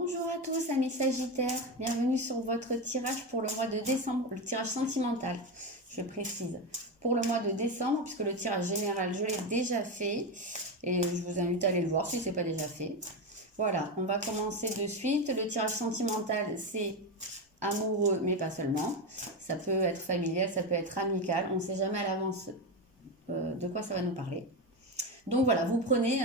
Bonjour à tous, amis Sagittaires, bienvenue sur votre tirage pour le mois de décembre, le tirage sentimental, je précise, pour le mois de décembre, puisque le tirage général, je l'ai déjà fait, et je vous invite à aller le voir si ce n'est pas déjà fait. Voilà, on va commencer de suite. Le tirage sentimental, c'est amoureux, mais pas seulement. Ça peut être familial, ça peut être amical, on ne sait jamais à l'avance de quoi ça va nous parler. Donc voilà, vous prenez,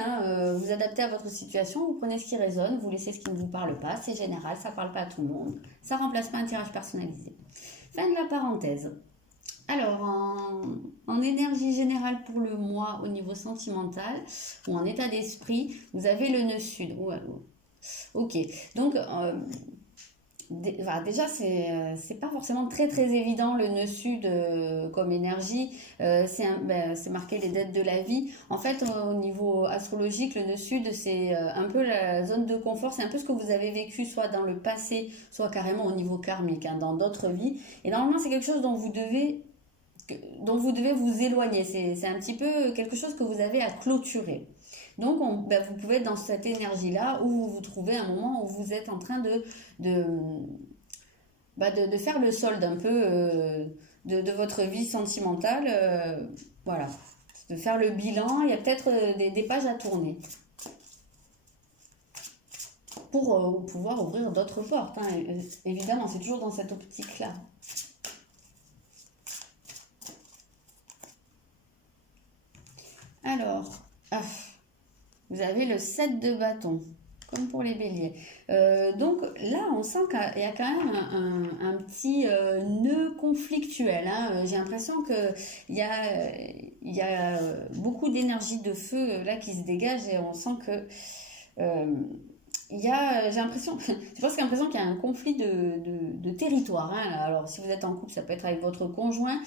vous adaptez à votre situation, vous prenez ce qui résonne, vous laissez ce qui ne vous parle pas, c'est général, ça ne parle pas à tout le monde, ça ne remplace pas un tirage personnalisé. Fin de la parenthèse. Alors, en énergie générale pour le mois au niveau sentimental ou en état d'esprit, vous avez le nœud sud. Ok, donc déjà, c'est pas forcément très évident le nœud sud comme énergie. C'est marqué les dettes de la vie. En fait, au niveau astrologique, le nœud sud, c'est un peu la zone de confort. C'est un peu ce que vous avez vécu soit dans le passé, soit carrément au niveau karmique, dans d'autres vies. Et normalement, c'est quelque chose dont vous devez vous éloigner. C'est un petit peu quelque chose que vous avez à clôturer. Donc, vous pouvez être dans cette énergie-là où vous vous trouvez à un moment où vous êtes en train de faire le solde un peu de votre vie sentimentale. Voilà, de faire le bilan. Il y a peut-être des pages à tourner pour pouvoir ouvrir d'autres portes. Évidemment, c'est toujours dans cette optique-là. Alors, vous avez le 7 de bâton, comme pour les béliers. Donc là, on sent qu'il y a quand même un petit nœud conflictuel. J'ai l'impression qu'il y a beaucoup d'énergie de feu là qui se dégage et on sent que... j'ai l'impression qu'il y a un conflit de territoire. Alors, si vous êtes en couple, ça peut être avec votre conjoint.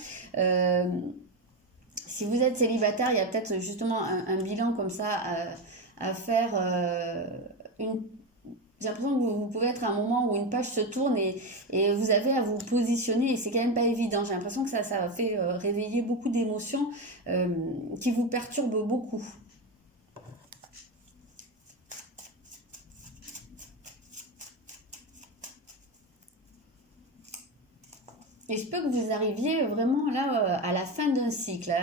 Si vous êtes célibataire, il y a peut-être justement un bilan comme ça à faire. J'ai l'impression que vous pouvez être à un moment où une page se tourne et vous avez à vous positionner et c'est quand même pas évident. J'ai l'impression que ça fait réveiller beaucoup d'émotions qui vous perturbent beaucoup. Il se peut que vous arriviez vraiment là à la fin d'un cycle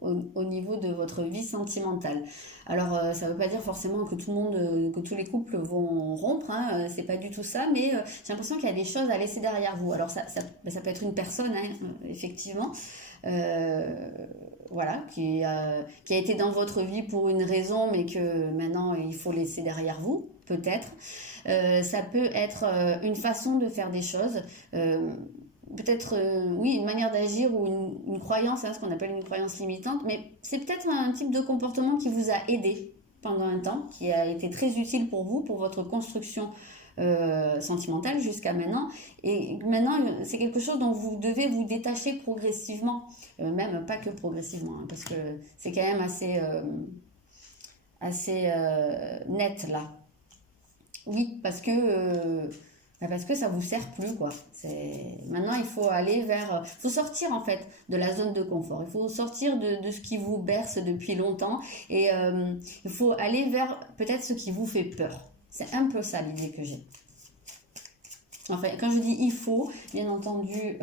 au niveau de votre vie sentimentale. Alors ça ne veut pas dire forcément que tout le monde, que tous les couples vont rompre, c'est pas du tout ça, mais j'ai l'impression qu'il y a des choses à laisser derrière vous. Alors ça peut être une personne, effectivement, voilà, qui a été dans votre vie pour une raison, mais que maintenant il faut laisser derrière vous, peut-être. Ça peut être une façon de faire des choses. Peut-être, oui, une manière d'agir ou une croyance, ce qu'on appelle une croyance limitante, mais c'est peut-être un type de comportement qui vous a aidé pendant un temps, qui a été très utile pour vous, pour votre construction sentimentale jusqu'à maintenant. Et maintenant, c'est quelque chose dont vous devez vous détacher progressivement, même pas que progressivement, parce que c'est quand même assez net là. Oui, parce que ça vous sert plus, quoi. Maintenant, il faut aller il faut sortir en fait de la zone de confort. Il faut sortir de ce qui vous berce depuis longtemps et il faut aller vers peut-être ce qui vous fait peur. C'est un peu ça l'idée que j'ai. Enfin, quand je dis il faut, bien entendu,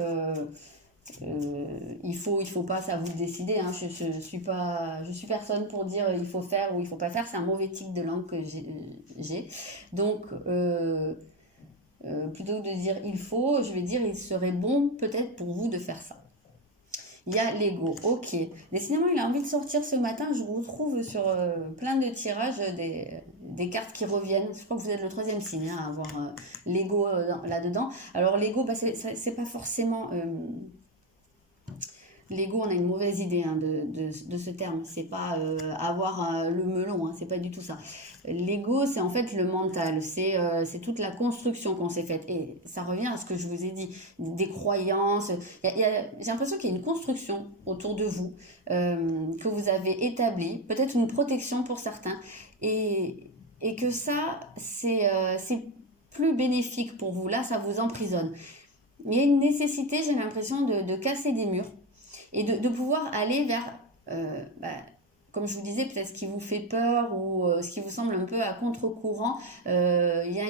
il faut pas, ça vous décider. Je suis personne pour dire il faut faire ou il faut pas faire. C'est un mauvais tic de langue que j'ai. Donc plutôt que de dire il faut, je vais dire il serait bon peut-être pour vous de faire ça. Il y a l'ego, ok. Décidément, il a envie de sortir ce matin. Je vous retrouve sur plein de tirages des cartes qui reviennent. Je crois que vous êtes le 3e signe à avoir l'ego là-dedans. Alors l'ego, c'est pas forcément... L'ego, on a une mauvaise idée de ce terme. C'est pas avoir le melon, c'est pas du tout ça. L'ego, c'est en fait le mental. C'est toute la construction qu'on s'est faite. Et ça revient à ce que je vous ai dit, des croyances. J'ai l'impression qu'il y a une construction autour de vous que vous avez établie, peut-être une protection pour certains, et que ça, c'est plus bénéfique pour vous. Là, ça vous emprisonne. Il y a une nécessité, j'ai l'impression, de casser des murs et de pouvoir aller vers comme je vous disais, peut-être ce qui vous fait peur ou ce qui vous semble un peu à contre-courant, il y a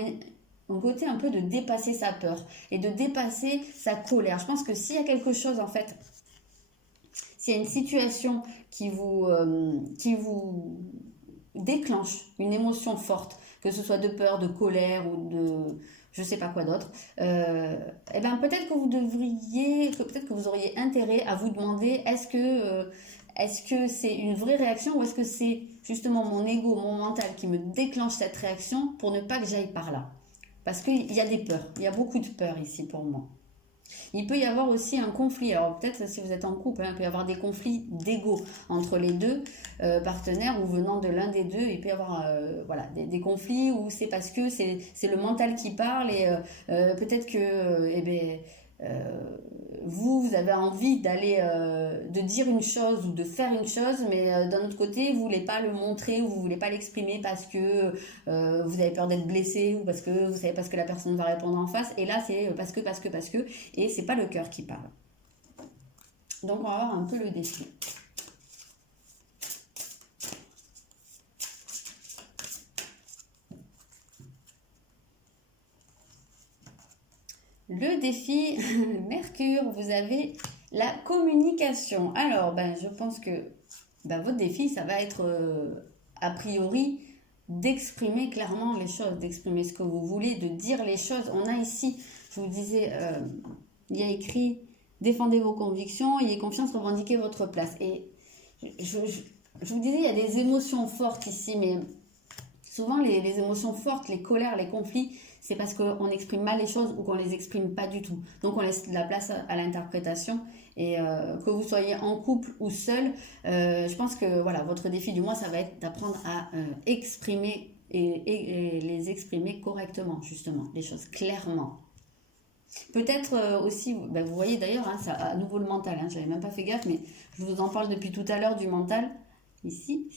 un côté un peu de dépasser sa peur et de dépasser sa colère. Je pense que s'il y a quelque chose, en fait, s'il y a une situation qui vous déclenche une émotion forte, que ce soit de peur, de colère ou de je sais pas quoi d'autre, eh ben peut-être que peut-être que vous auriez intérêt à vous demander est-ce que c'est une vraie réaction ou est-ce que c'est justement mon ego, mon mental qui me déclenche cette réaction pour ne pas que j'aille par là. Parce qu'il y a des peurs, il y a beaucoup de peurs ici pour moi. Il peut y avoir aussi un conflit. Alors peut-être si vous êtes en couple, il peut y avoir des conflits d'ego entre les deux partenaires ou venant de l'un des deux. Il peut y avoir voilà, des conflits où c'est parce que c'est le mental qui parle et peut-être que eh bien, vous avez envie de dire une chose ou de faire une chose, mais d'un autre côté, vous voulez pas le montrer ou vous voulez pas l'exprimer parce que vous avez peur d'être blessé ou parce que vous savez pas ce que la personne va répondre en face. Et là, c'est parce que, et c'est pas le cœur qui parle. Donc, on va voir un peu le défi. Le défi Mercure, vous avez la communication. Alors, je pense que votre défi, ça va être a priori d'exprimer clairement les choses, d'exprimer ce que vous voulez, de dire les choses. On a ici, je vous disais, il y a écrit défendez vos convictions, ayez confiance, revendiquez votre place. Et je vous disais, il y a des émotions fortes ici, mais souvent les émotions fortes, les colères, les conflits, c'est parce qu'on exprime mal les choses ou qu'on les exprime pas du tout. Donc on laisse de la place à l'interprétation. Et que vous soyez en couple ou seul, je pense que voilà, votre défi du mois, ça va être d'apprendre à exprimer et les exprimer correctement, justement, les choses clairement. Peut-être aussi, vous voyez d'ailleurs, ça à nouveau le mental, je n'avais même pas fait gaffe, mais je vous en parle depuis tout à l'heure du mental, ici.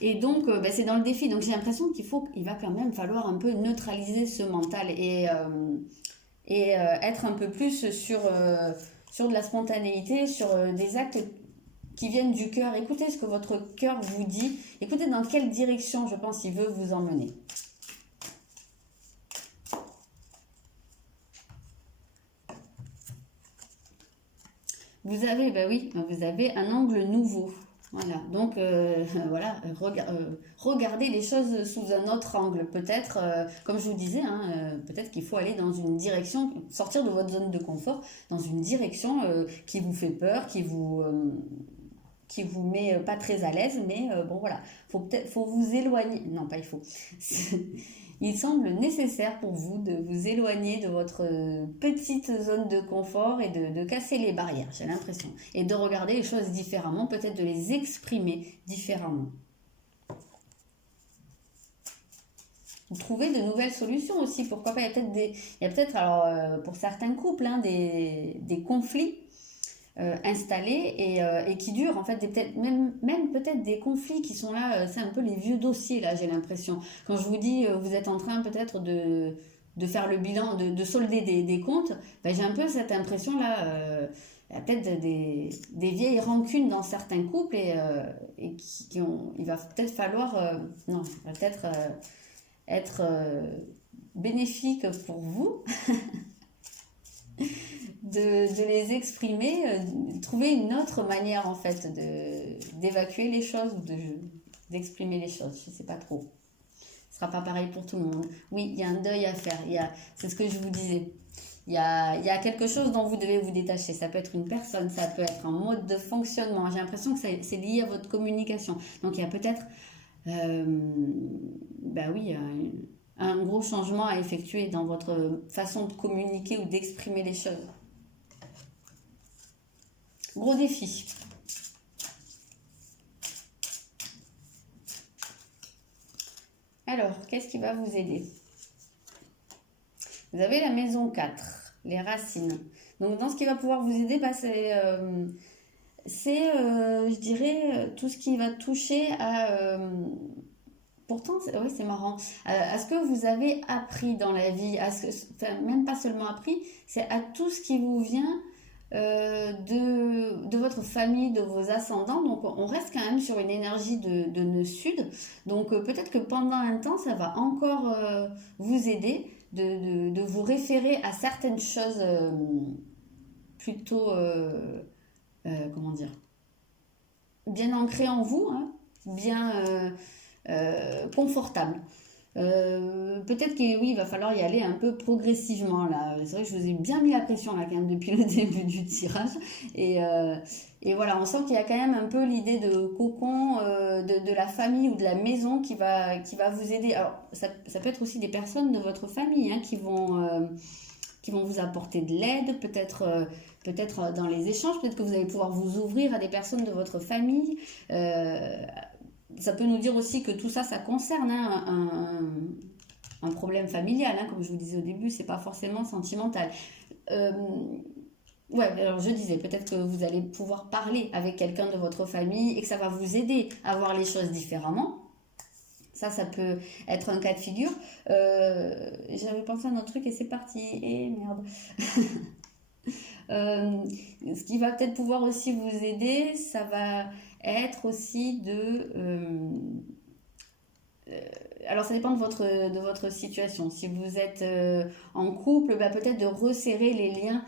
Et donc, c'est dans le défi. Donc, j'ai l'impression qu'il va quand même falloir un peu neutraliser ce mental et être un peu plus sur de la spontanéité, sur des actes qui viennent du cœur. Écoutez ce que votre cœur vous dit. Écoutez dans quelle direction, je pense, il veut vous emmener. Vous avez, vous avez un angle nouveau. Voilà, donc voilà, regardez les choses sous un autre angle. Peut-être, comme je vous disais, peut-être qu'il faut aller dans une direction, sortir de votre zone de confort, dans une direction qui vous fait peur, qui vous met pas très à l'aise, mais bon voilà, faut vous éloigner. Non, pas il faut. Il semble nécessaire pour vous de vous éloigner de votre petite zone de confort et de casser les barrières, j'ai l'impression. Et de regarder les choses différemment, peut-être de les exprimer différemment. Vous trouvez de nouvelles solutions aussi, pourquoi pas. Il y a peut-être alors pour certains couples, des conflits installés et qui durent en fait, même peut-être des conflits qui sont là, c'est un peu les vieux dossiers là, j'ai l'impression. Quand je vous dis vous êtes en train peut-être de faire le bilan, de solder des comptes, j'ai un peu cette impression là, il y a peut-être des vieilles rancunes dans certains couples et il va peut-être falloir, non, il va peut-être être bénéfique pour vous de les exprimer, trouver une autre manière en fait d'évacuer les choses ou d'exprimer les choses, je ne sais pas trop. Ce sera pas pareil pour tout le monde. Oui, il y a un deuil à faire, c'est ce que je vous disais. Il y a quelque chose dont vous devez vous détacher. Ça peut être une personne, ça peut être un mode de fonctionnement. J'ai l'impression que c'est lié à votre communication. Donc il y a peut-être un gros changement à effectuer dans votre façon de communiquer ou d'exprimer les choses. Gros défi. Alors, qu'est-ce qui va vous aider? Vous avez la maison 4, les racines. Donc, dans ce qui va pouvoir vous aider, c'est je dirais, tout ce qui va toucher à... pourtant, oui, c'est marrant. À ce que vous avez appris dans la vie, même pas seulement appris, c'est à tout ce qui vous vient de votre famille, de vos ascendants. Donc on reste quand même sur une énergie de nœud sud. Donc peut-être que pendant un temps, ça va encore vous aider de vous référer à certaines choses plutôt, comment dire, bien ancrées en vous, hein, bien confortables. Peut-être que oui, il va falloir y aller un peu progressivement là. C'est vrai que je vous ai bien mis la pression là quand même depuis le début du tirage. Et voilà, on sent qu'il y a quand même un peu l'idée de cocon, de la famille ou de la maison qui va vous aider. Alors ça peut être aussi des personnes de votre famille hein, qui vont vous apporter de l'aide, peut-être dans les échanges, peut-être que vous allez pouvoir vous ouvrir à des personnes de votre famille. Ça peut nous dire aussi que tout ça, ça concerne hein, un problème familial, hein, comme je vous disais au début, c'est pas forcément sentimental. Euh, ouais, alors je disais, peut-être que vous allez pouvoir parler avec quelqu'un de votre famille et que ça va vous aider à voir les choses différemment. Ça peut être un cas de figure. J'avais pensé à un autre truc et c'est parti. Et merde. Ce qui va peut-être pouvoir aussi vous aider, ça va être aussi alors ça dépend de votre situation. Si vous êtes en couple, bah, peut-être de resserrer les liens.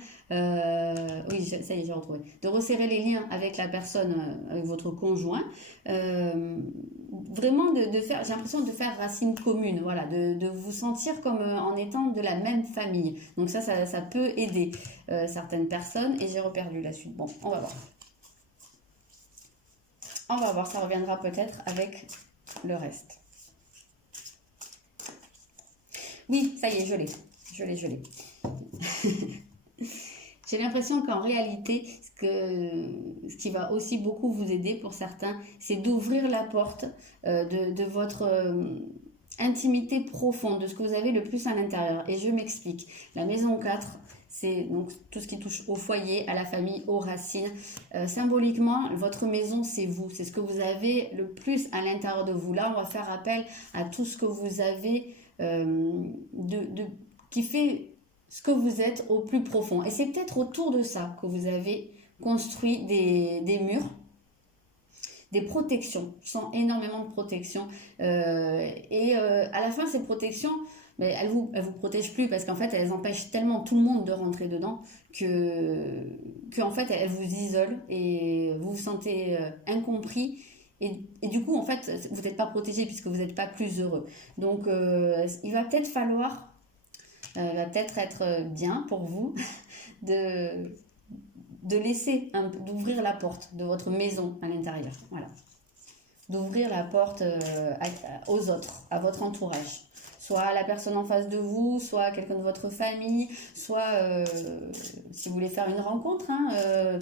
Oui, ça y est, j'ai retrouvé. De resserrer les liens avec la personne, avec votre conjoint. Vraiment de faire, j'ai l'impression de faire racine commune, voilà, de vous sentir comme en étant de la même famille. Donc ça peut aider certaines personnes. Et j'ai reperdu la suite. Bon, on va voir. On va voir, ça reviendra peut-être avec le reste. Oui, ça y est, je l'ai. J'ai l'impression qu'en réalité, ce qui va aussi beaucoup vous aider pour certains, c'est d'ouvrir la porte de votre intimité profonde, de ce que vous avez le plus à l'intérieur. Et je m'explique. La maison 4, c'est donc tout ce qui touche au foyer, à la famille, aux racines. Symboliquement, votre maison, c'est vous. C'est ce que vous avez le plus à l'intérieur de vous. Là, on va faire appel à tout ce que vous avez qui fait ce que vous êtes au plus profond. Et c'est peut-être autour de ça que vous avez construit des murs, des protections. Je sens énormément de protections. À la fin, ces protections, mais elles vous protègent plus parce qu'en fait, elles empêchent tellement tout le monde de rentrer dedans que en fait, elles vous isolent et vous vous sentez incompris. Et du coup, en fait, vous n'êtes pas protégé puisque vous n'êtes pas plus heureux. Donc, il va peut-être falloir, va peut-être être bien pour vous de, laisser, d'ouvrir la porte de votre maison à l'intérieur. Voilà. D'ouvrir la porte aux autres, à votre entourage. Soit à la personne en face de vous, soit à quelqu'un de votre famille, soit si vous voulez faire une rencontre, hein,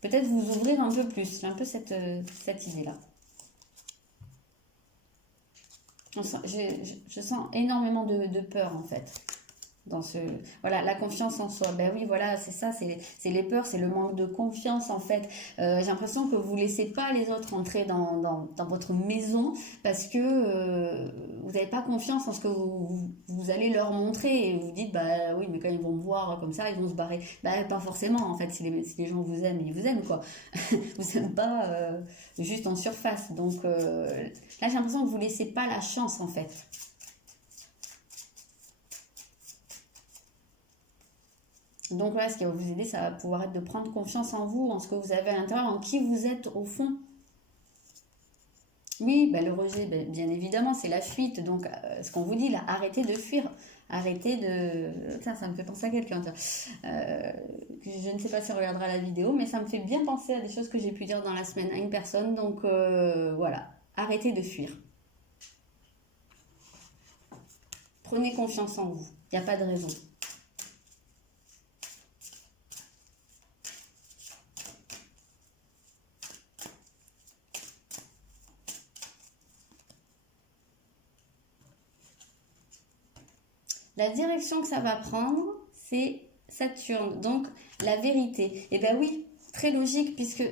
peut-être vous ouvrir un peu plus. J'ai un peu cette idée-là. Je sens énormément de peur en fait. Voilà, la confiance en soi. Ben oui, voilà, c'est ça, c'est les peurs, c'est le manque de confiance en fait. J'ai l'impression que vous ne laissez pas les autres entrer dans votre maison parce que vous n'avez pas confiance en ce que vous allez leur montrer et vous dites, bah oui, mais quand ils vont me voir comme ça, ils vont se barrer. Bah pas forcément en fait, si les gens vous aiment, ils vous aiment quoi. Vous n'aiment pas juste en surface. Donc là, j'ai l'impression que vous ne laissez pas la chance en fait. Donc voilà, ce qui va vous aider, ça va pouvoir être de prendre confiance en vous, en ce que vous avez à l'intérieur, en qui vous êtes au fond. Oui, ben le rejet, bien évidemment, c'est la fuite. Donc, ce qu'on vous dit là, arrêtez de fuir. Arrêtez de... Ça me fait penser à quelqu'un. Je ne sais pas si on regardera la vidéo, mais ça me fait bien penser à des choses que j'ai pu dire dans la semaine à une personne. Donc, voilà, arrêtez de fuir. Prenez confiance en vous. Il n'y a pas de raison. La direction que ça va prendre, c'est Saturne, donc la vérité. Et bien oui, très logique, puisque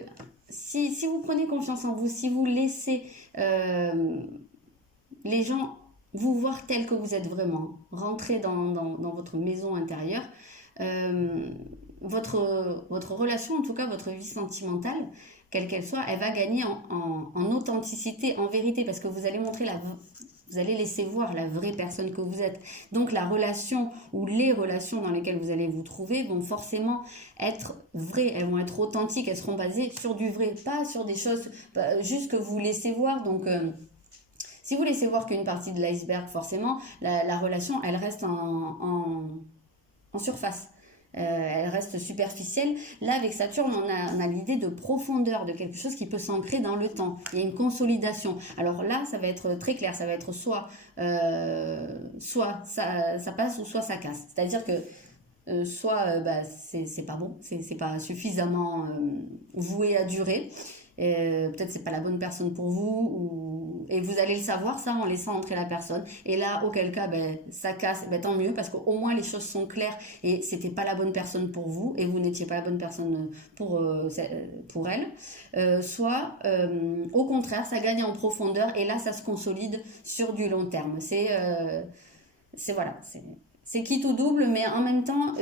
si vous prenez confiance en vous, si vous laissez les gens vous voir tel que vous êtes vraiment, rentrer dans votre maison intérieure, votre relation, en tout cas votre vie sentimentale, quelle qu'elle soit, elle va gagner en authenticité, en vérité, parce que vous allez vous allez laisser voir la vraie personne que vous êtes. Donc la relation ou les relations dans lesquelles vous allez vous trouver vont forcément être vraies, elles vont être authentiques, elles seront basées sur du vrai, pas sur des choses juste que vous laissez voir. Donc si vous laissez voir qu'une partie de l'iceberg, forcément, la relation, elle reste en surface. Elle reste superficielle. Là, avec Saturne, on a l'idée de profondeur, de quelque chose qui peut s'ancrer dans le temps. Il y a une consolidation. Alors là, ça va être très clair. Ça va être soit ça passe ou soit ça casse. C'est-à-dire que soit c'est pas bon, c'est pas suffisamment voué à durer. Peut-être c'est pas la bonne personne pour vous et vous allez le savoir ça en laissant entrer la personne, et là auquel cas ça casse, tant mieux, parce qu'au moins les choses sont claires et c'était pas la bonne personne pour vous et vous n'étiez pas la bonne personne pour elle. Soit au contraire ça gagne en profondeur et là ça se consolide sur du long terme. C'est quitte ou double, mais en même temps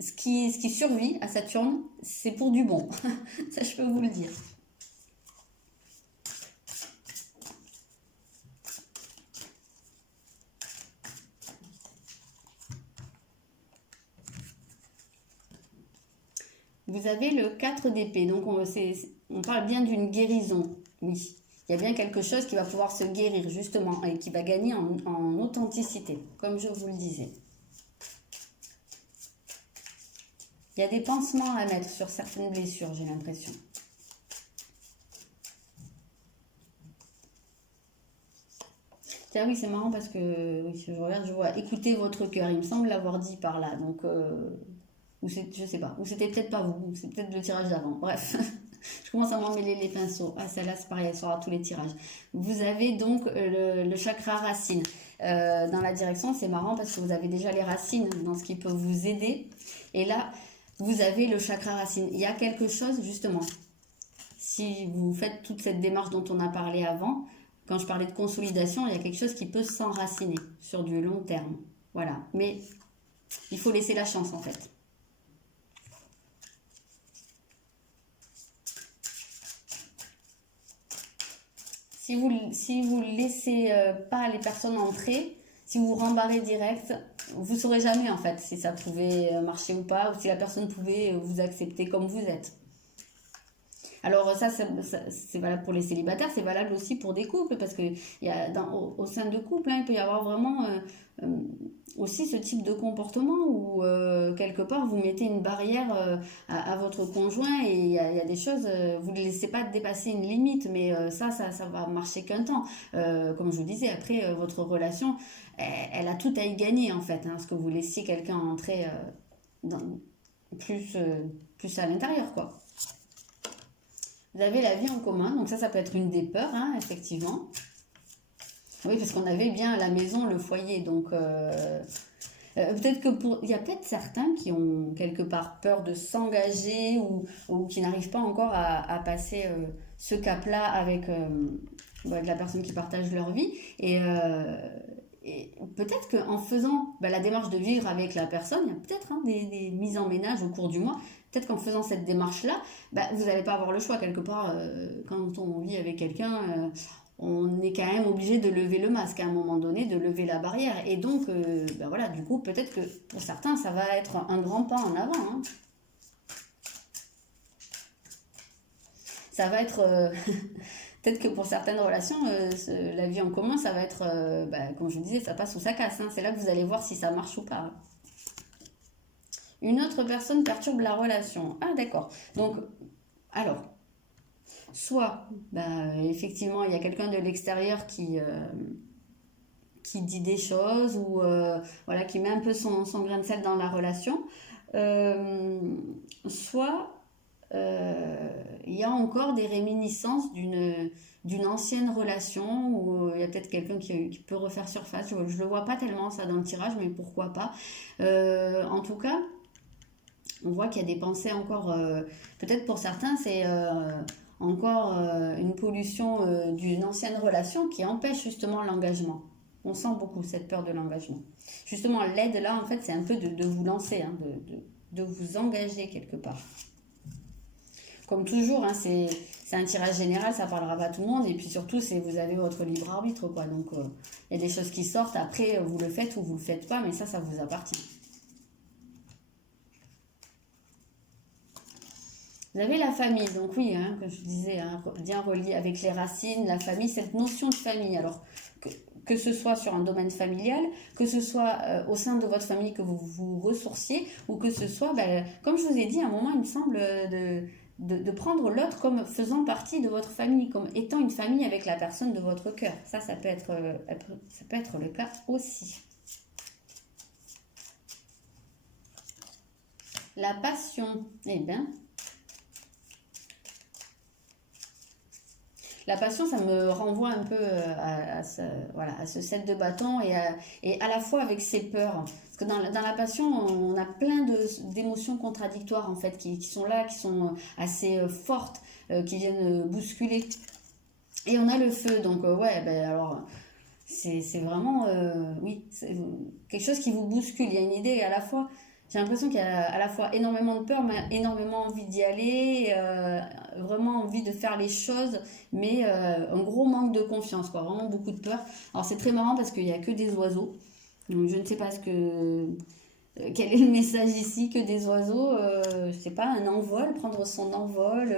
ce qui survit à Saturne, c'est pour du bon. Ça, je peux vous le dire. Vous avez le 4 d'épée, donc on parle bien d'une guérison, oui. Il y a bien quelque chose qui va pouvoir se guérir, justement, et qui va gagner en authenticité, comme je vous le disais. Il y a des pansements à mettre sur certaines blessures, j'ai l'impression. Tiens, oui, c'est marrant parce que oui, je regarde, je vois écoutez votre cœur. Il me semble l'avoir dit par là. Donc, je sais pas. Ou c'était peut-être pas vous. C'est peut-être le tirage d'avant. Bref, je commence à m'emmêler les pinceaux. Ah, celle-là, c'est pareil, elle sera tous les tirages. Vous avez donc le chakra racine. Dans la direction, c'est marrant parce que vous avez déjà les racines dans ce qui peut vous aider. Et là, vous avez le chakra racine. Il y a quelque chose, justement, si vous faites toute cette démarche dont on a parlé avant, quand je parlais de consolidation, il y a quelque chose qui peut s'enraciner sur du long terme. Voilà. Mais il faut laisser la chance, en fait. Si vous laissez pas les personnes entrer, si vous rembarrez direct, vous ne saurez jamais en fait si ça pouvait marcher ou pas, ou si la personne pouvait vous accepter comme vous êtes. Alors ça c'est valable pour les célibataires, c'est valable aussi pour des couples, parce que au sein de couples, il peut y avoir vraiment aussi ce type de comportement où quelque part vous mettez une barrière à votre conjoint, et il y a des choses, vous ne laissez pas dépasser une limite, mais ça va marcher qu'un temps. Comme je vous disais, après votre relation, elle a tout à y gagner en fait, parce que vous laissiez quelqu'un entrer plus à l'intérieur, quoi. Vous avez la vie en commun, donc ça peut être une des peurs, effectivement. Oui, parce qu'on avait bien la maison, le foyer, donc peut-être que il y a peut-être certains qui ont quelque part peur de s'engager ou qui n'arrivent pas encore à passer ce cap-là avec la personne qui partage leur vie. Et peut-être qu'en faisant la démarche de vivre avec la personne, il y a peut-être des mises en ménage au cours du mois. Peut-être qu'en faisant cette démarche-là, vous n'allez pas avoir le choix. Quelque part, quand on vit avec quelqu'un, on est quand même obligé de lever le masque à un moment donné, de lever la barrière. Et donc, voilà, du coup, peut-être que pour certains, ça va être un grand pas en avant. Ça va être... peut-être que pour certaines relations, la vie en commun, ça va être, comme je vous disais, ça passe ou ça casse. C'est là que vous allez voir si ça marche ou pas. Une autre personne perturbe la relation. Ah, d'accord. Donc, alors, soit, effectivement, il y a quelqu'un de l'extérieur qui dit des choses ou qui met un peu son grain de sel dans la relation. Soit, il y a encore des réminiscences d'une ancienne relation où il y a peut-être quelqu'un qui peut refaire surface. Je ne le vois pas tellement ça dans le tirage, mais pourquoi pas. En tout cas, on voit qu'il y a des pensées encore, peut-être pour certains, c'est encore une pollution d'une ancienne relation qui empêche justement l'engagement. On sent beaucoup cette peur de l'engagement. Justement, l'aide là, en fait, c'est un peu de vous lancer, de vous engager quelque part. Comme toujours, hein, c'est un tirage général, ça parlera pas à tout le monde. Et puis surtout, vous avez votre libre arbitre, quoi. Donc, il y a des choses qui sortent. Après, vous le faites ou vous le faites pas, mais ça vous appartient. Vous avez la famille, donc oui, hein, comme je disais, hein, bien relié avec les racines, la famille, cette notion de famille. Alors, que ce soit sur un domaine familial, que ce soit au sein de votre famille que vous vous ressourciez, ou que ce soit, comme je vous ai dit, à un moment, il me semble, de prendre l'autre comme faisant partie de votre famille, comme étant une famille avec la personne de votre cœur. Ça peut être le cas aussi. La passion, eh bien... La passion, ça me renvoie un peu à ce 7 de bâton et à la fois avec ses peurs. Parce que dans la passion, on a plein d'émotions contradictoires en fait qui sont là, qui sont assez fortes, qui viennent bousculer. Et on a le feu, donc alors c'est vraiment, oui, c'est quelque chose qui vous bouscule. Il y a une idée à la fois... J'ai l'impression qu'il y a à la fois énormément de peur, mais énormément envie d'y aller, vraiment envie de faire les choses, mais un gros manque de confiance, quoi, vraiment beaucoup de peur. Alors c'est très marrant parce qu'il n'y a que des oiseaux, donc je ne sais pas quel est le message ici, que des oiseaux, je sais pas, un envol, prendre son envol,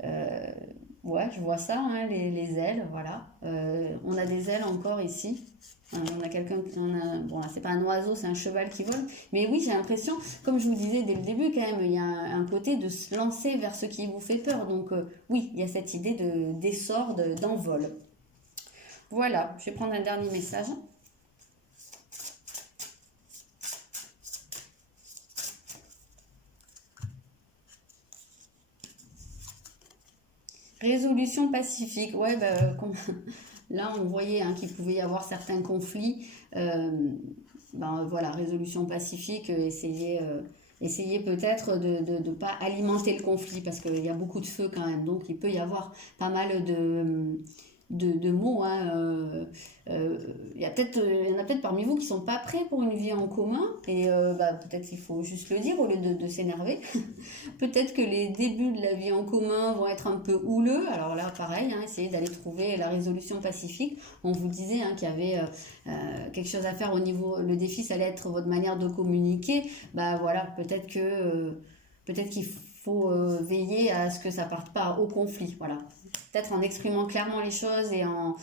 ouais, je vois ça, hein, les ailes, voilà. On a des ailes encore ici. On a quelqu'un qui en a... Bon, là, c'est pas un oiseau, c'est un cheval qui vole. Mais oui, j'ai l'impression, comme je vous disais dès le début, quand même, il y a un côté de se lancer vers ce qui vous fait peur. Donc, oui, il y a cette idée d'essor, d'envol. Voilà, je vais prendre un dernier message. Résolution pacifique. Ouais, là, on voyait hein, qu'il pouvait y avoir certains conflits. Voilà, résolution pacifique, essayer peut-être de ne pas alimenter le conflit parce qu'il y a beaucoup de feu quand même. Donc, il peut y avoir pas mal de mots. Hein, il y en a peut-être parmi vous qui sont pas prêts pour une vie en commun et peut-être qu'il faut juste le dire au lieu de s'énerver. Peut-être que les débuts de la vie en commun vont être un peu houleux. Alors là, pareil, hein, essayez d'aller trouver la résolution pacifique. On vous disait hein, qu'il y avait quelque chose à faire au niveau... Le défi, ça allait être votre manière de communiquer. Voilà, peut-être qu'il faut veiller à ce que ça parte pas au conflit. Voilà. Peut-être en exprimant clairement les choses et en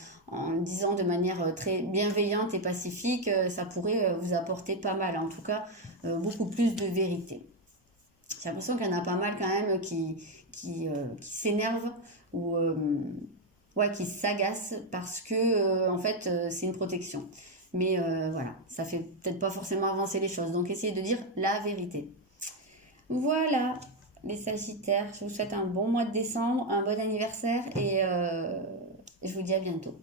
disant de manière très bienveillante et pacifique, ça pourrait vous apporter pas mal. En tout cas, beaucoup plus de vérité. J'ai l'impression qu'il y en a pas mal quand même qui s'énervent ou qui s'agacent parce que en fait c'est une protection. Mais voilà, ça fait peut-être pas forcément avancer les choses. Donc essayez de dire la vérité. Voilà les Sagittaires, je vous souhaite un bon mois de décembre, un bon anniversaire et je vous dis à bientôt.